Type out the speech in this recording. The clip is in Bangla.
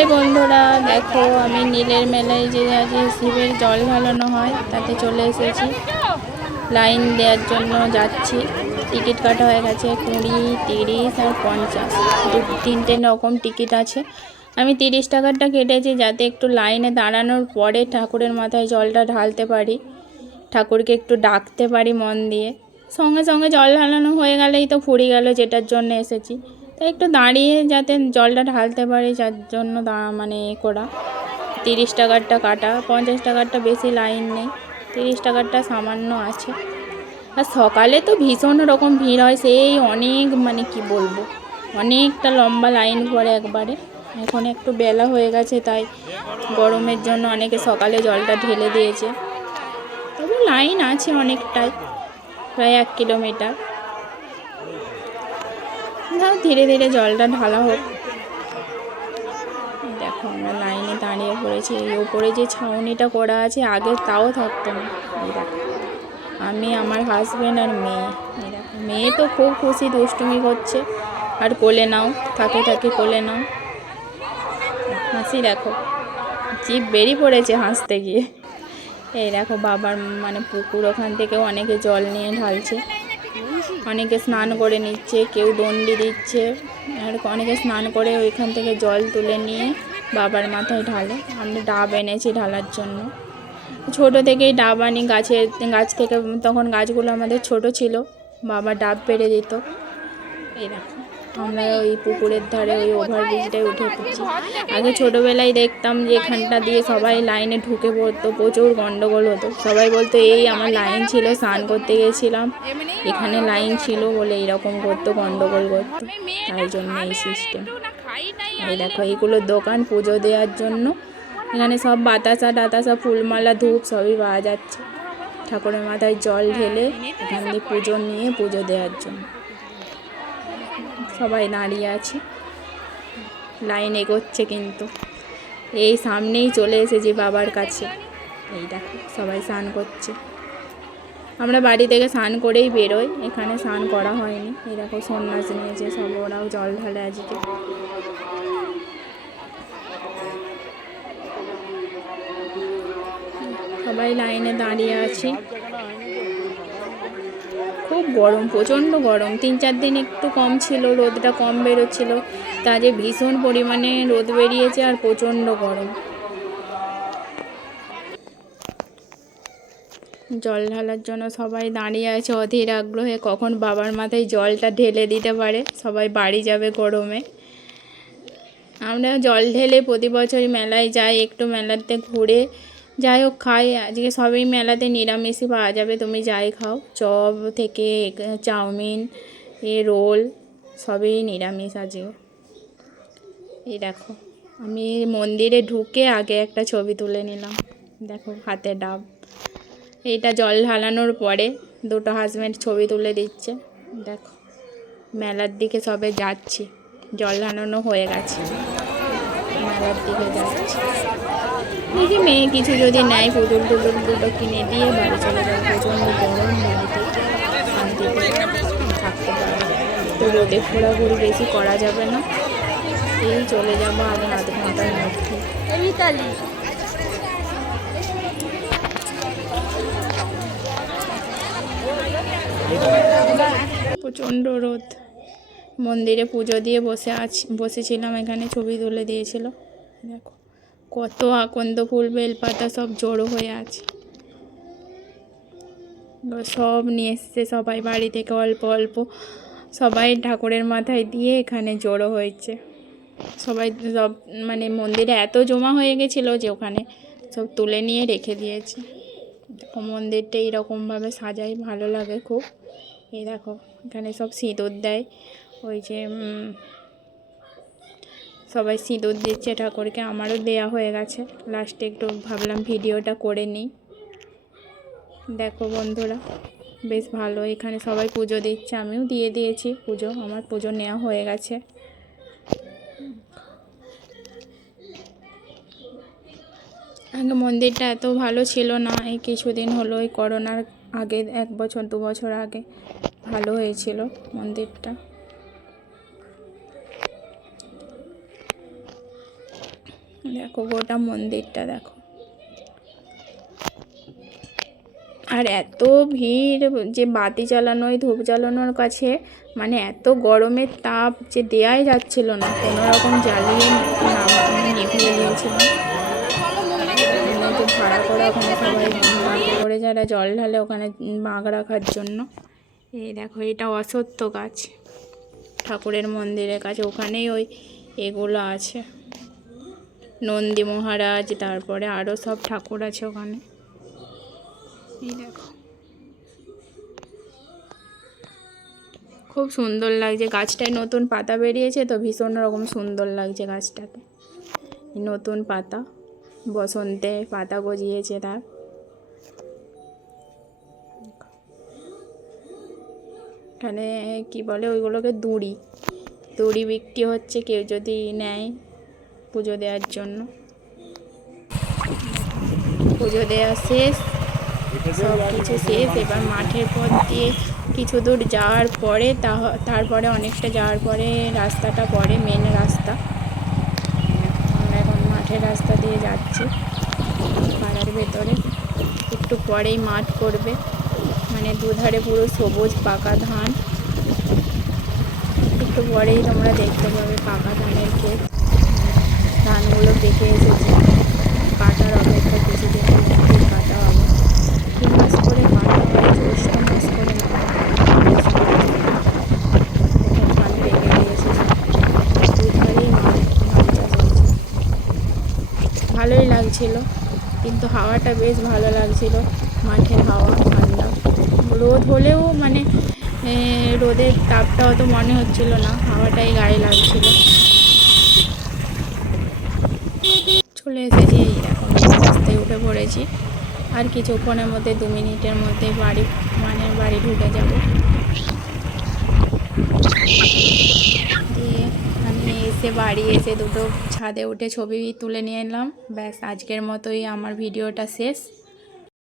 হাই বন্ধুরা, দেখো আমি নীলের মেলায় যে আজ শিবের জল ঢালানো হয় তাতে চলে এসেছি। লাইন দেওয়ার জন্য যাচ্ছি। টিকিট কাটা হয়ে গেছে 20, 30 আর 50, তিনটে রকম টিকিট আছে। আমি 30 টাকারটা কেটেছি যাতে একটু লাইনে দাঁড়ানোর পরে ঠাকুরের মাথায় জলটা ঢালতে পারি, ঠাকুরকে একটু ডাকতে পারি মন দিয়ে। সঙ্গে সঙ্গে জল ঢালানো হয়ে গেলেই তো ফুরিয়ে গেল, যেটার জন্য এসেছি। তো একটু দাঁড়িয়ে যাতে জলটা ঢালতে পারি, যার জন্য করা 30 টাকারটা কাটা। 50 টাকারটা বেশি লাইন নেই, 30 টাকারটা সামান্য আছে। আর সকালে তো ভীষণ রকম ভিড় হয়, সেই অনেক কি বলবো, অনেকটা লম্বা লাইন পড়ে একবারে। এখন একটু বেলা হয়ে গেছে, তাই গরমের জন্য অনেকে সকালে জলটা ঢেলে দিয়েছে। তবে লাইন আছে অনেকটাই, প্রায় 1 কিলোমিটার। ধীরে ধীরে জলটা ঢালা হোক। দেখো আমরা লাইনে দাঁড়িয়ে পড়েছি। এই ওপরে যে ছাউনিটা করা আছে আগে তাও থাকতো না। এই দেখো আমি, আমার হাজব্যান্ড আর মেয়ে। এই দেখো মেয়ে তো খুব খুশি, দুষ্টুমি করছে। আর কোলে নাও, থাকে থাকে কোলে নাও। হাসি দেখো, জিভ বেরিয়ে পড়েছে হাসতে গিয়ে। এই দেখো বাবার পুকুর, ওখান থেকেও অনেকে জল নিয়ে ঢালছে। অনেকে স্নান করে নিচ্ছে, কেউ দণ্ডি দিচ্ছে, আর অনেকে স্নান করে ওইখান থেকে জল তুলে নিয়ে বাবার মাথায় ঢালে। আমরা ডাব এনেছি ঢালার জন্য। ছোট থেকেই ডাব আনি গাছ থেকে। তখন গাছগুলো আমাদের ছোট ছিল, বাবা ডাব পেড়ে দিত। এই দেখো আমরা ওই পুকুরের ধারে ওই ওভারব্রিজটায় উঠে পড়ছি। আগে ছোটোবেলায় দেখতাম যে এখানটা দিয়ে সবাই লাইনে ঢুকে পড়তো, প্রচুর গন্ডগোল হতো। সবাই বলতো এই আমার লাইন ছিল, স্নান করতে গেছিলাম, এখানে লাইন ছিল বলে এইরকম করতো, গন্ডগোল করতো, তাই জন্য এই সিস্টেম। এই দেখো এইগুলো দোকান পুজো দেওয়ার জন্য। এখানে সব বাতাসা টাতাসা, ফুলমালা, ধূপ সবই পাওয়া যাচ্ছে। ঠাকুরের মাথায় জল ঢেলে এখান দিয়ে পুজো নিয়ে পুজো দেওয়ার জন্য সবাই দাঁড়িয়ে আছে। লাইন এগোচ্ছে কিন্তু। এই সামনেই চলে এসেছি বাবার কাছে। এই দেখো সবাই স্নান করছে। আমরা বাড়ি থেকে স্নান করেই বেরোই, এখানে স্নান করা হয়নি। এই দেখো সন্ন্যাস নিয়েছে সব, ওরাও জল ঢালে আজকে। সবাই লাইনে দাঁড়িয়ে আছি। খুব গরম, প্রচণ্ড গরম। 3-4 দিন একটু কম ছিল, রোদটা কম বেরোচ্ছিল। তা যে ভীষণ পরিমাণে রোদ বেরিয়েছে আর প্রচণ্ড গরম। জল ঢালার জন্য সবাই দাঁড়িয়ে আছে অধীর আগ্রহে, কখন বাবার মাথায় জলটা ঢেলে দিতে পারে। সবাই বাড়ি যাবে গরমে। আমরা জল ঢেলে প্রতি বছরই মেলায় যাই, একটু মেলাতে ঘুরে যাই হোক খাই। আজকে সবই মেলাতে নিরামিষই পাওয়া যাবে, তুমি যাই খাও। চপ থেকে চাউমিন, রোল সবই নিরামিষ আজকে। এই দেখো আমি মন্দিরে ঢুকে আগে একটা ছবি তুলে নিলাম। দেখো হাতে ডাব। এইটা জল ঢালানোর পরে দুটো হাজব্যান্ড ছবি তুলে দিচ্ছে। দেখো মেলার দিকে সবে যাচ্ছি, জল ঢালানো হয়ে গেছে, মেলার দিকে যাচ্ছি। দেখি মেয়ে কিছু যদি নেয়, পুতুল টুতুল দুটো কিনে দিয়ে বাড়ি চলে যাবে। প্রচণ্ড গরম, বাড়িতে শান্তিতে থাকতে পারবে। তো রোদে ঘোরাঘুরি বেশি করা যাবে না। এই চলে যাবো আগে আধ ঘন্টার মধ্যে। প্রচণ্ড রোদ। মন্দিরে পুজো দিয়ে বসেছিলাম, এখানে ছবি তুলে দিয়েছিল। দেখো কত আকন্দ ফুল, বেলপাতা সব জড়ো হয়ে আছে। সব নিয়ে এসছে সবাই বাড়ি থেকে, অল্প অল্প সবাই ঠাকুরের মাথায় দিয়ে এখানে জড়ো হয়েছে। সবাই সব মন্দিরে এত জমা হয়ে গেছিলো যে ওখানে সব তুলে নিয়ে রেখে দিয়েছে। মন্দিরটা এইরকমভাবে সাজাই, ভালো লাগে খুব। এই দেখো এখানে সব সিঁদুর দেয়, ওই যে সবাই সিঁদুর দিচ্ছে ঠাকুরকে। আমারও দেয়া হয়ে গেছে। লাস্টে একটু ভাবলাম ভিডিওটা করে নিই। দেখো বন্ধুরা বেশ ভালো, এখানে সবাই পুজো দিচ্ছে, আমিও দিয়ে দিয়েছি পুজো। আমার পুজো নেওয়া হয়ে গেছে। আগে মন্দিরটা এত ভালো ছিল না, এই কিছুদিন হলো, এই করোনার আগে 1 বছর 2 বছর আগে ভালো হয়েছিল মন্দিরটা। দেখো গোটা মন্দিরটা দেখো। আর এত ভিড় যে বাতি জ্বালানোয় ধূপ জ্বালানোর কাছে, মানে এত গরমের তাপ যে দেয়াই যাচ্ছিল না, কোনো রকম জ্বালিয়ে নিভিয়ে দিয়েছিলাম। ওখানে তো ভাড়া করে ওখানে সবাই বাঁকে করে যারা জল ঢালে ওখানে বাঁক রাখার জন্য। এই দেখো এটা অশ্বত্থ গাছ ঠাকুরের মন্দিরের কাছে, ওখানেই ওই এগুলো আছে, নন্দী মহারাজ, তারপরে আরও সব ঠাকুর আছে ওখানে। এই দেখো খুব সুন্দর লাগছে, গাছটায় নতুন পাতা বেরিয়েছে তো ভীষণ রকম সুন্দর লাগছে গাছটাকে। নতুন পাতা, বসন্তে পাতা গজিয়েছে তার। এখানে কি বলে ওইগুলোকে দড়ি বিক্রি হচ্ছে, কেউ যদি নেয় পুজো দেওয়ার জন্য। পুজো দেওয়া শেষ, সব কিছু শেষ। এবার মাঠের পথ দিয়ে কিছু দূর যাওয়ার পরে তারপরে অনেকটা যাওয়ার পরে রাস্তাটা পড়ে, মেন রাস্তা। আমরা এখন মাঠের রাস্তা দিয়ে যাচ্ছি পাড়ার ভেতরে। একটু পরেই মাঠ পড়বে, মানে দুধারে পুরো সবুজ পাকা ধান। একটু পরেই তোমরা দেখতে পাবে পাকা ধানের ক্ষেত। ধানগুলো পেকে এসেছে, কাটার অপেক্ষা, কিছুদিন মধ্যেই কাটা হবে। 2 মাস করে কাটা হয়, জ্যৈষ্ঠ মাস করে ধান পেকে দিয়েছে। দুধারেই ধান চাষ হয়েছে। ভালোই লাগছিল, কিন্তু হাওয়াটা বেশ ভালো লাগছিল, মাঠের হাওয়া ঠান্ডা। রোদ হলেও মানে রোদের তাপটা অত মনে হচ্ছিল না, হাওয়াটাই গায়ে লাগছিল। চলে এসেছি, এখন রাস্তায় উঠে পড়েছি। আর কিছুক্ষণের মধ্যে 2 মিনিটের মধ্যে বাড়ি ঢুকে যাব। দিয়ে আমি বাড়ি এসে দুটো ছাদে উঠে ছবি তুলে নিয়ে এলাম। ব্যাস, আজকের মতোই আমার ভিডিওটা শেষ।